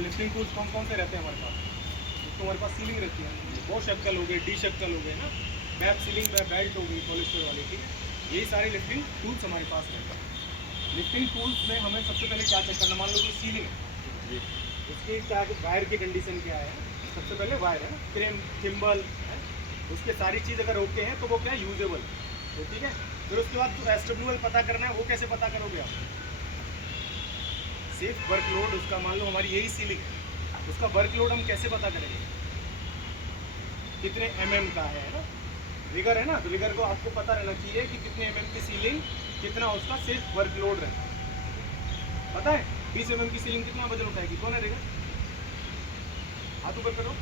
Lifting tools कौन कौन से रहते हैं हमारे पास? एक तो हमारे पास सीलिंग रहती है, बो शक्ल हो गई, डी शक्ल हो गए ना, बैक सीलिंग बेल्ट हो गई पॉलिस्टर वाली, ठीक है। यही सारे लिफ्टिंग टूल्स हमारे पास रहते हैं। लिफ्टिंग टूल्स में हमें सबसे पहले क्या चेक करना, मान लो कि सीलिंग है, उसकी क्या वायर की कंडीशन क्या है, सबसे पहले वायर है ना, क्रेम थिम्बल है, उसके सारी चीज़ अगर ओके हैं तो वो क्या है, यूजेबल, तो ठीक है। फिर उसके बाद जो एसडब्ल्यूएल पता करना है वो कैसे पता करोगे आप? सिर्फ वर्कलोड उसका, मान लो हमारी यही सीलिंग है, उसका वर्कलोड हम कैसे पता करेंगे? कितने एमएम का है ना, रिगर है ना, तो रिगर को आपको पता रहना चाहिए कि कितने एमएम की सीलिंग, कितना उसका सिर्फ वर्कलोड रहता है। पता है 20 एमएम की सीलिंग कितना वजन उठाएगी? कौन है रिगर? हाथ ऊपर करो,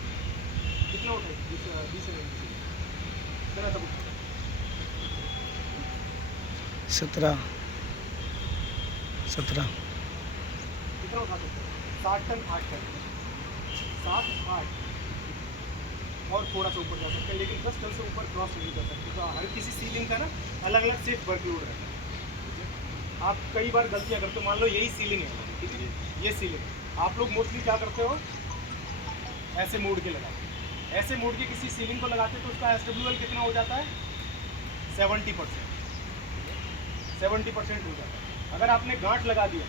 कितना उठाएगी 20 एमएम की सीलिंग? कितना तब 17 कितना उठा सकते हैं? 60 टन, 8 टन, 7 8 और थोड़ा सा ऊपर जा सकते हैं, लेकिन 10 टन से ऊपर क्रॉस नहीं कर सकते। तो हर किसी सीलिंग का ना अलग अलग सिर्फ वर्कलोड रहता है। आप कई बार गलतियाँ करते हो, मान लो यही सीलिंग है, ठीक है, ये सीलिंग आप लोग मोस्टली क्या करते हो, ऐसे मोड़ के लगाते हो, ऐसे मोड़ के किसी सीलिंग को लगाते तो उसका एसडब्ल्यूएल कितना हो जाता है? 70%, 70% हो जाता है। अगर आपने गांठ लगा दिया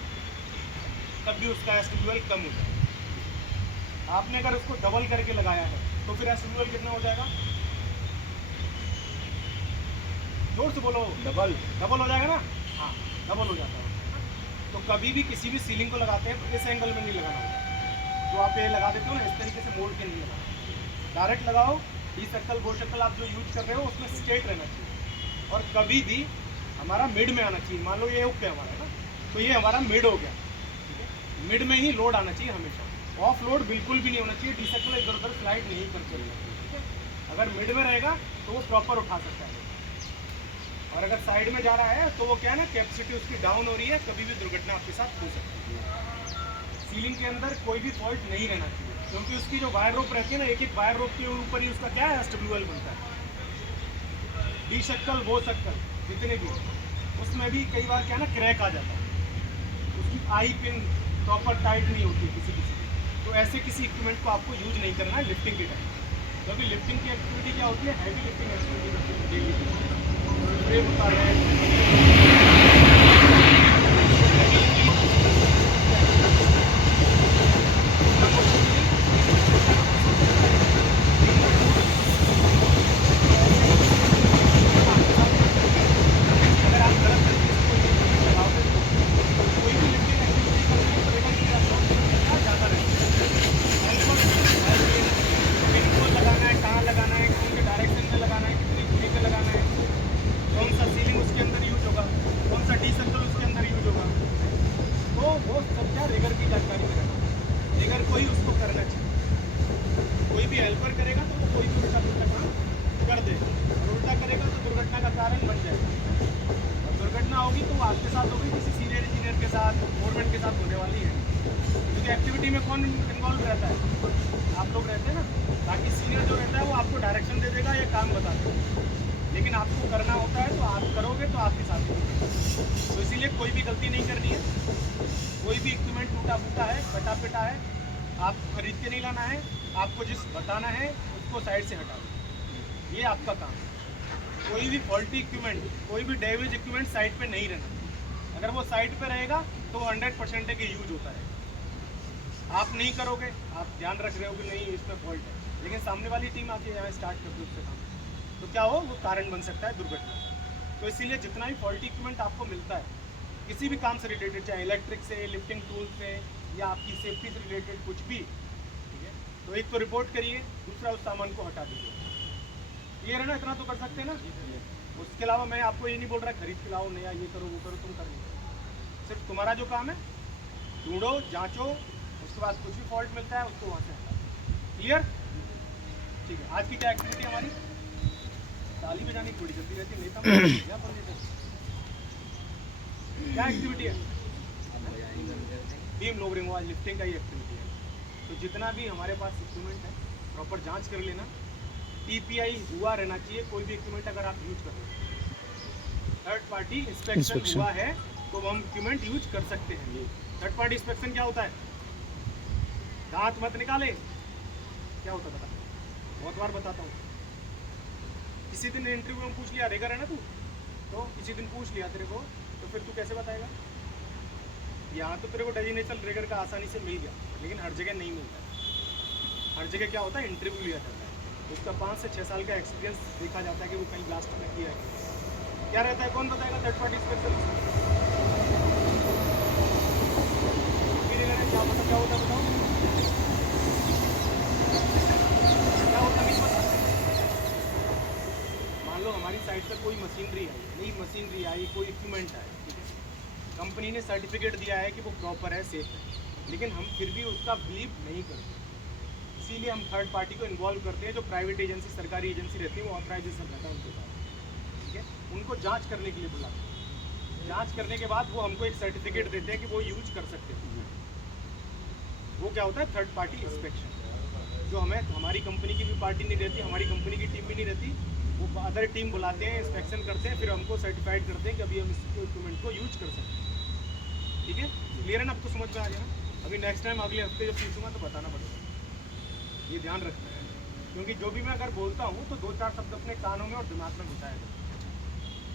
तब भी उसका एसडब्ल्यूएल कम हो जाएगा। आपने अगर उसको डबल करके लगाया है तो फिर एसडब्ल्यूएल कितना हो जाएगा? जोर से बोलो। डबल हो जाएगा ना? हाँ, डबल हो जाता है। तो कभी भी किसी भी सीलिंग को लगाते हैं तो इस एंगल में नहीं लगाना होगा, जो आप ये लगा देते हो ना, इस तरीके से मोड़ के नहीं लगाना, डायरेक्ट लगाओ। डी शक्ल गो शक्ल आप जो यूज कर रहे हो उसमें स्ट्रेट रहना चाहिए, और कभी भी हमारा मिड में आना चाहिए। मान लो ये हुक है हमारा, है ना, तो ये हमारा मिड हो गया, ठीक है। मिड में ही लोड आना चाहिए हमेशा, ऑफ लोड बिल्कुल भी नहीं होना चाहिए। डी शक्ल इधर उधर स्लाइड नहीं कर चाहिए, ठीक है। अगर मिड में रहेगा तो वो प्रॉपर उठा सकता है, और अगर साइड में जा रहा है तो वो क्या है ना, कैपेसिटी उसकी डाउन हो रही है, कभी भी दुर्घटना आपके साथ हो सकती है। सीलिंग के अंदर कोई भी फॉल्ट नहीं रहना चाहिए, क्योंकि उसकी जो वायर रोप रहती है ना, एक एक वायर रोप के ऊपर ही उसका क्या है, एसडब्ल्यूएल बनता है। डी शक्ल वो शक्ल जितने भी, उसमें भी कई बार क्या है ना, क्रैक आ जाता है, उसकी आई पिन प्रॉपर टाइट नहीं होती है किसी किसी। तो ऐसे किसी इक्विपमेंट को आपको यूज नहीं करना है लिफ्टिंग के टाइम, क्योंकि लिफ्टिंग की एक्टिविटी क्या होती है, हैवी लिफ्टिंग एक्टिविटी करते हैं डेली, फ्रेम उतार रहे हैं। अगर आप गलत तरीके से कोई लिफ्टिंग लगाओगे तो कोई भी लिफ्टिंग एक्टिविटी करोगे तो रिटर्न की क्या ज़्यादा रहती है। पिन को लगाना है, कहाँ लगाना है, कौन से डायरेक्शन में लगाना है, कितनी दूरी पे लगाना है, कौन सा सीलिंग उसके अंदर यूज होगा, कौन सा डी सर्कल उसके अंदर यूज होगा, तो वो सब क्या रिगर की जानकारी में रहना, रिगर को ही उसको करना चाहिए। कोई भी हेल्पर करेगा तो वो कोई भी उल्टा पुल्टा काम कर देगा, और उल्टा करेगा तो दुर्घटना का कारण बन जाएगा। और दुर्घटना होगी तो वो आपके साथ होगी, किसी सीनियर इंजीनियर के साथ, गवर्नमेंट के साथ होने वाली है, क्योंकि एक्टिविटी में कौन इन्वॉल्व रहता है? आप लोग रहते हैं ना। बाकी सीनियर जो रहता है वो आपको डायरेक्शन दे देगा या काम बता देगा, लेकिन आपको करना होता है तो आप करोगे तो आपके साथ होगा। तो इसीलिए कोई भी गलती नहीं करनी है। कोई भी इक्विपमेंट टूटा फूटा है, कटा पिटा है, आप खरीद के नहीं लाना है, आपको जिस बताना है उसको साइड से हटा दो, ये आपका काम है। कोई भी फॉल्टी इक्विपमेंट, कोई भी डैमेज इक्विपमेंट साइड पे नहीं रहना। अगर वो साइड पे रहेगा तो 100% के यूज होता है। आप नहीं करोगे, आप ध्यान रख रहे हो कि नहीं इसमें फॉल्ट है, लेकिन सामने वाली टीम आके यहाँ स्टार्ट कर दे उससे काम, तो क्या हो, वो कारण बन सकता है दुर्घटना का। तो इसीलिए जितना भी फॉल्टी इक्विपमेंट आपको मिलता है किसी भी काम से रिलेटेड, चाहे इलेक्ट्रिक से, लिफ्टिंग टूल से, या आपकी सेफ्टी से रिलेटेड कुछ भी, ठीक है, तो एक तो रिपोर्ट करिए, दूसरा उस सामान को हटा दीजिए। क्लियर है ना? इतना तो कर सकते हैं ना। उसके अलावा मैं आपको ये नहीं बोल रहा खरीद के लाओ नया, ये करो वो करो, तुम कर लो। सिर्फ तुम्हारा जो काम है, ढूंढो, जांचो, उसके बाद कुछ भी फॉल्ट मिलता है उसको वहाँ से हटाओ। क्लियर? ठीक है। आज की क्या एक्टिविटी हमारी? ताली बजाने की थोड़ी जल्दी रहती है, नेता क्या एक्टिविटी है? बीम लोवरिंग, आज लिफ्टिंग का ही एक्टिविटी है। तो जितना भी हमारे पास इक्विपमेंट है प्रॉपर जांच कर लेना, टीपीआई हुआ रहना चाहिए। कोई भी इक्विपमेंट अगर आप यूज कर रहे हो, थर्ड पार्टी इंस्पेक्शन हुआ है तो हम इक्विपमेंट यूज कर सकते हैं। थर्ड पार्टी इंस्पेक्शन क्या होता है? दांत मत निकाले। क्या होता बता, बहुत बार बताता हूँ। किसी दिन इंटरव्यू में पूछ लिया रेगर है ना तू, तो किसी दिन पूछ लिया तेरे को, तो फिर तू कैसे बताएगा? यहाँ तो तेरे को डेजिग्नेशन रेगर का आसानी से मिल गया, लेकिन हर जगह नहीं मिलता है। हर जगह क्या होता है, इंटरव्यू लिया जाता है, उसका 5 से 6 साल का एक्सपीरियंस देखा जाता है कि वो कहीं लास्ट में किया है। क्या रहता है, कौन बताएगा? Third party inspection. क्या पता क्या होता है, बताओ क्या होता नहीं पता। मान लो हमारी साइड पर कोई मशीनरी आई, नई मशीनरी आई, कोई इक्विपमेंट आए, ठीक है, कंपनी ने सर्टिफिकेट दिया है कि वो प्रॉपर है, सेफ है, लेकिन हम फिर भी उसका बिलीव नहीं करते। इसीलिए हम थर्ड पार्टी को इन्वॉल्व करते हैं। जो प्राइवेट एजेंसी, सरकारी एजेंसी रहती है, वो ऑथराइजेशन रहता है उनके पास, ठीक है, उनको जांच करने के लिए बुलाते हैं। जांच करने के बाद वो हमको एक सर्टिफिकेट देते हैं कि वो यूज कर सकते हैं। वो क्या होता है, थर्ड पार्टी इंस्पेक्शन, जो हमें, हमारी कंपनी की भी पार्टी नहीं रहती, हमारी कंपनी की टीम भी नहीं रहती, वो अदर टीम बुलाते हैं, इंस्पेक्शन करते हैं, फिर हमको सर्टिफाइड करते हैं कि अभी हम इस इक्विपमेंट को यूज कर सकते हैं। ठीक है, क्लियर है ना? आपको समझ में आ गया ना? अभी नेक्स्ट टाइम अगले हफ्ते जब पूछूंगा तो बताना पड़ेगा, ये ध्यान रखना है, क्योंकि जो भी मैं अगर बोलता हूँ तो 2-4 शब्द अपने कानों में और दिमाग में घुसाएगा।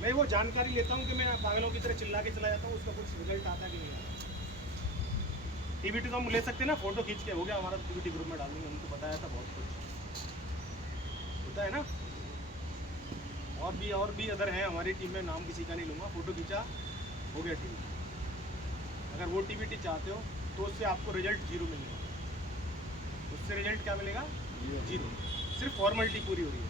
मैं वो जानकारी लेता हूँ कि मैं पागलों की तरह चिल्ला के चला जाता हूँ, उसका कुछ रिजल्ट आता कि नहीं आता। टीवीटी तो हम ले सकते हैं ना, फोटो खींच के हो गया हमारा, टीवीटी ग्रुप में डाल देंगे, हमको बताया था, बहुत कुछ होता है ना। और भी अदर हैं हमारी टीम में, नाम किसी का नहीं लूँगा, फोटो खींचा हो गया टीवीटी। अगर वो टीवीटी चाहते हो तो उससे आपको रिजल्ट 0 मिलेगा। उससे रिजल्ट क्या मिलेगा? 0। सिर्फ फॉर्मेलिटी पूरी हो रही है।